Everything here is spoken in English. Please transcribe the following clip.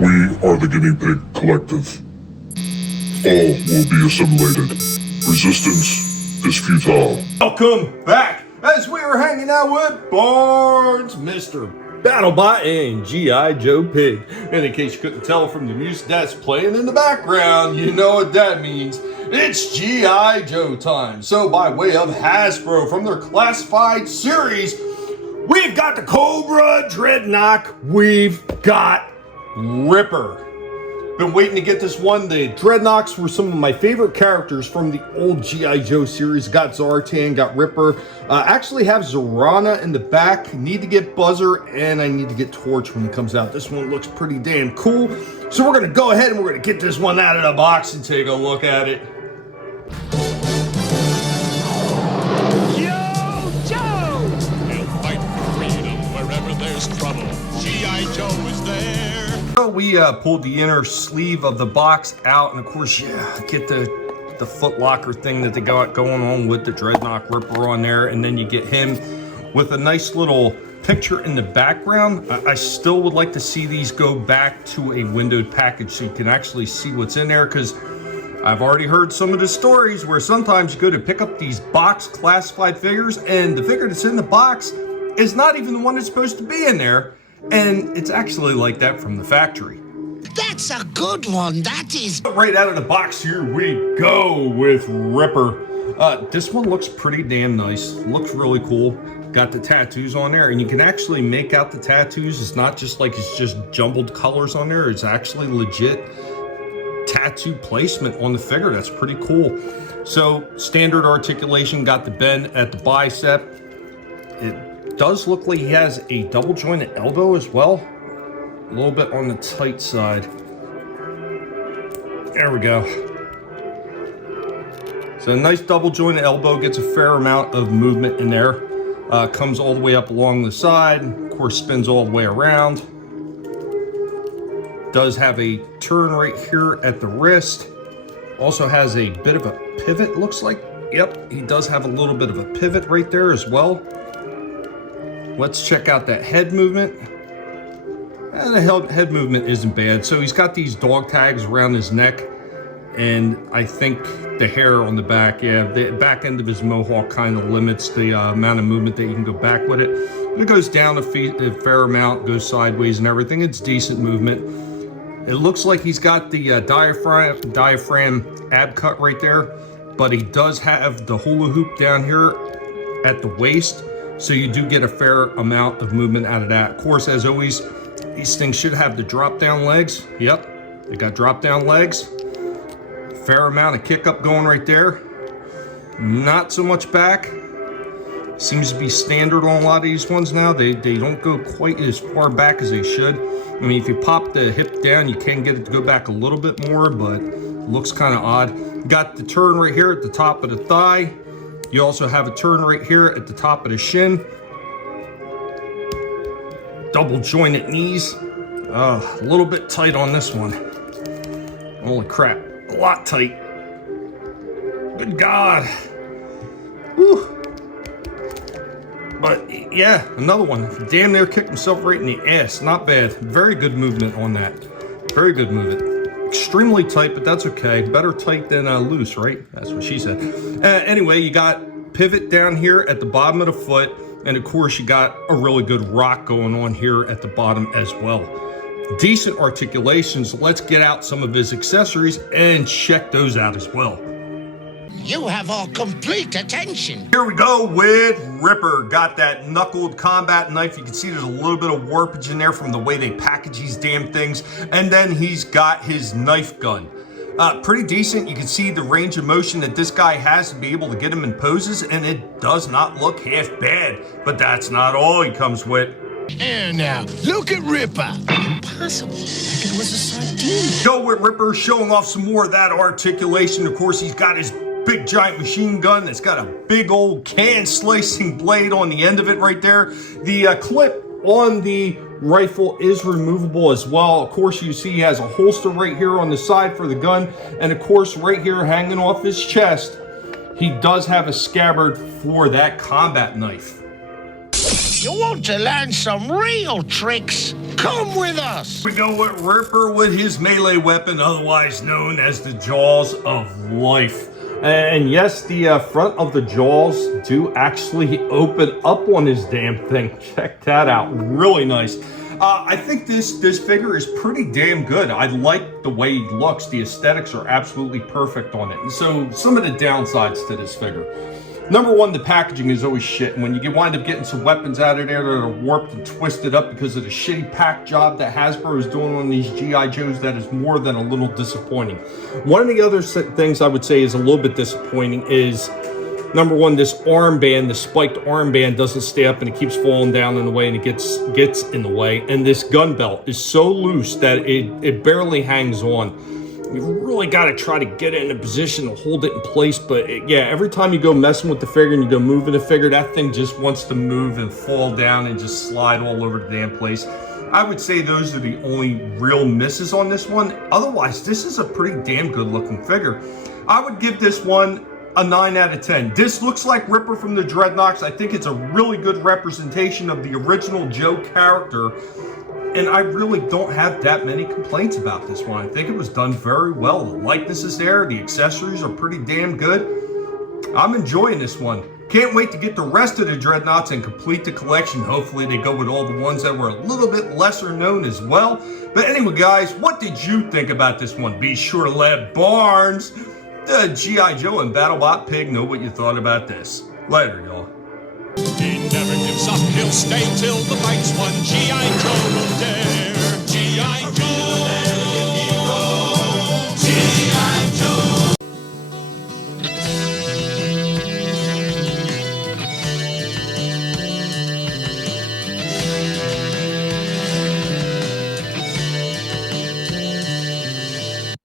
We are the Guinea Pig Collective. All will be assimilated. Resistance is futile. Welcome back as we are hanging out with Barnes, Mr. BattleBot, and G.I. Joe Pig. And in case you couldn't tell from the music that's playing in the background, you know what that means. It's G.I. Joe time. So by way of Hasbro from their classified series, we've got the Cobra Dreadnok, we've got Ripper. Been waiting to get this one. The Dreadnoks were some of my favorite characters from the old G.I. Joe series. Got Zartan, got Ripper. Actually have Zorana in the back. Need to get Buzzer, and I need to get Torch when it comes out. This one looks pretty damn cool. So we're going to go ahead and we're going to get this one out of the box and take a look at it. Yo, Joe! We'll fight for freedom wherever there's trouble. G.I. Joe is there. So we pulled the inner sleeve of the box out, and of course, yeah, get the foot locker thing that they got going on with the Dreadnok Ripper on there, and then you get him with a nice little picture in the background. I still would like to see these go back to a windowed package so you can actually see what's in there, because I've already heard some of the stories where sometimes you go to pick up these box classified figures, and the figure that's in the box is not even the one that's supposed to be in there. And it's actually like that from the factory. That's a good one, that is. Right out of the box, here we go with Ripper. This one looks pretty damn nice. Looks really cool. Got the tattoos on there, and you can actually make out the tattoos. It's not just like it's just jumbled colors on there. It's actually legit tattoo placement on the figure. That's pretty cool. So standard articulation, got the bend at the bicep. It does look like he has a double jointed elbow as well. A little bit on the tight side. There we go. So a nice double jointed elbow, gets a fair amount of movement in there. Comes all the way up along the side, of course spins all the way around. Does have a turn right here at the wrist. Also has a bit of a pivot, looks like. Yep, he does have a little bit of a pivot right there as well. Let's check out that head movement. And the head movement isn't bad. So he's got these dog tags around his neck, and I think the hair on the back, yeah, the back end of his mohawk kind of limits the amount of movement that you can go back with it. But it goes down a fair amount, goes sideways and everything. It's decent movement. It looks like he's got the diaphragm ab cut right there, but he does have the hula hoop down here at the waist. So you do get a fair amount of movement out of that. Of course, as always, these things should have the drop down legs. Yep, they got drop down legs. Fair amount of kick up going right there. Not so much back. Seems to be standard on a lot of these ones now. They don't go quite as far back as they should. I mean, if you pop the hip down, you can get it to go back a little bit more, but looks kind of odd. Got the turn right here at the top of the thigh. You also have a turn right here at the top of the shin. Double jointed knees. A little bit tight on this one. Holy crap, a lot tight. Good God. Whew. But yeah, another one. Damn near kicked himself right in the ass. Not bad. Very good movement on that. Very good movement. Extremely tight, but that's okay. Better tight than loose, right? That's what she said. Anyway, you got pivot down here at the bottom of the foot, and of course you got a really good rock going on here at the bottom as well. Decent articulations. Let's get out some of his accessories and check those out as well. You have our complete attention. Here we go with Ripper. Got that knuckled combat knife. You can see there's a little bit of warpage in there from the way they package these damn things. And then he's got his knife gun. Pretty decent. You can see the range of motion that this guy has to be able to get him in poses, and it does not look half bad. But that's not all he comes with. Here now, look at Ripper. Impossible. Like it was a sardine. Go with Ripper, showing off some more of that articulation. Of course, he's got his big giant machine gun that's got a big old can slicing blade on the end of it right there. The clip on the rifle is removable as well. Of course, you see he has a holster right here on the side for the gun, and of course right here hanging off his chest, he does have a scabbard for that combat knife. You want to learn some real tricks? Come with us! We go with Ripper with his melee weapon, otherwise known as the Jaws of Life. And yes, the front of the jaws do actually open up on his damn thing. Check that out. Really nice. I think this figure is pretty damn good. I like the way he looks. The aesthetics are absolutely perfect on it. And so some of the downsides to this figure. Number one, the packaging is always shit. And when you wind up getting some weapons out of there that are warped and twisted up because of the shitty pack job that Hasbro is doing on these G.I. Joes, that is more than a little disappointing. One of the other things I would say is a little bit disappointing is, number one, this armband, the spiked armband doesn't stay up and it keeps falling down in the way and it gets in the way. And this gun belt is so loose that it barely hangs on. You've really got to try to get it in a position to hold it in place. But yeah, every time you go messing with the figure and you go moving the figure, that thing just wants to move and fall down and just slide all over the damn place. I would say those are the only real misses on this one. Otherwise, this is a pretty damn good looking figure. I would give this one a 9 out of 10. This looks like Ripper from the Dreadnoks. I think it's a really good representation of the original Joe character. And I really don't have that many complaints about this one. I think it was done very well. The likeness is there. The accessories are pretty damn good. I'm enjoying this one. Can't wait to get the rest of the Dreadnoks and complete the collection. Hopefully they go with all the ones that were a little bit lesser known as well. But anyway, guys, what did you think about this one? Be sure to let Barnes, the G.I. Joe and BattleBot Pig, know what you thought about this. Later, y'all. He never gives up, he'll stay till the fight's won. G.I. Joe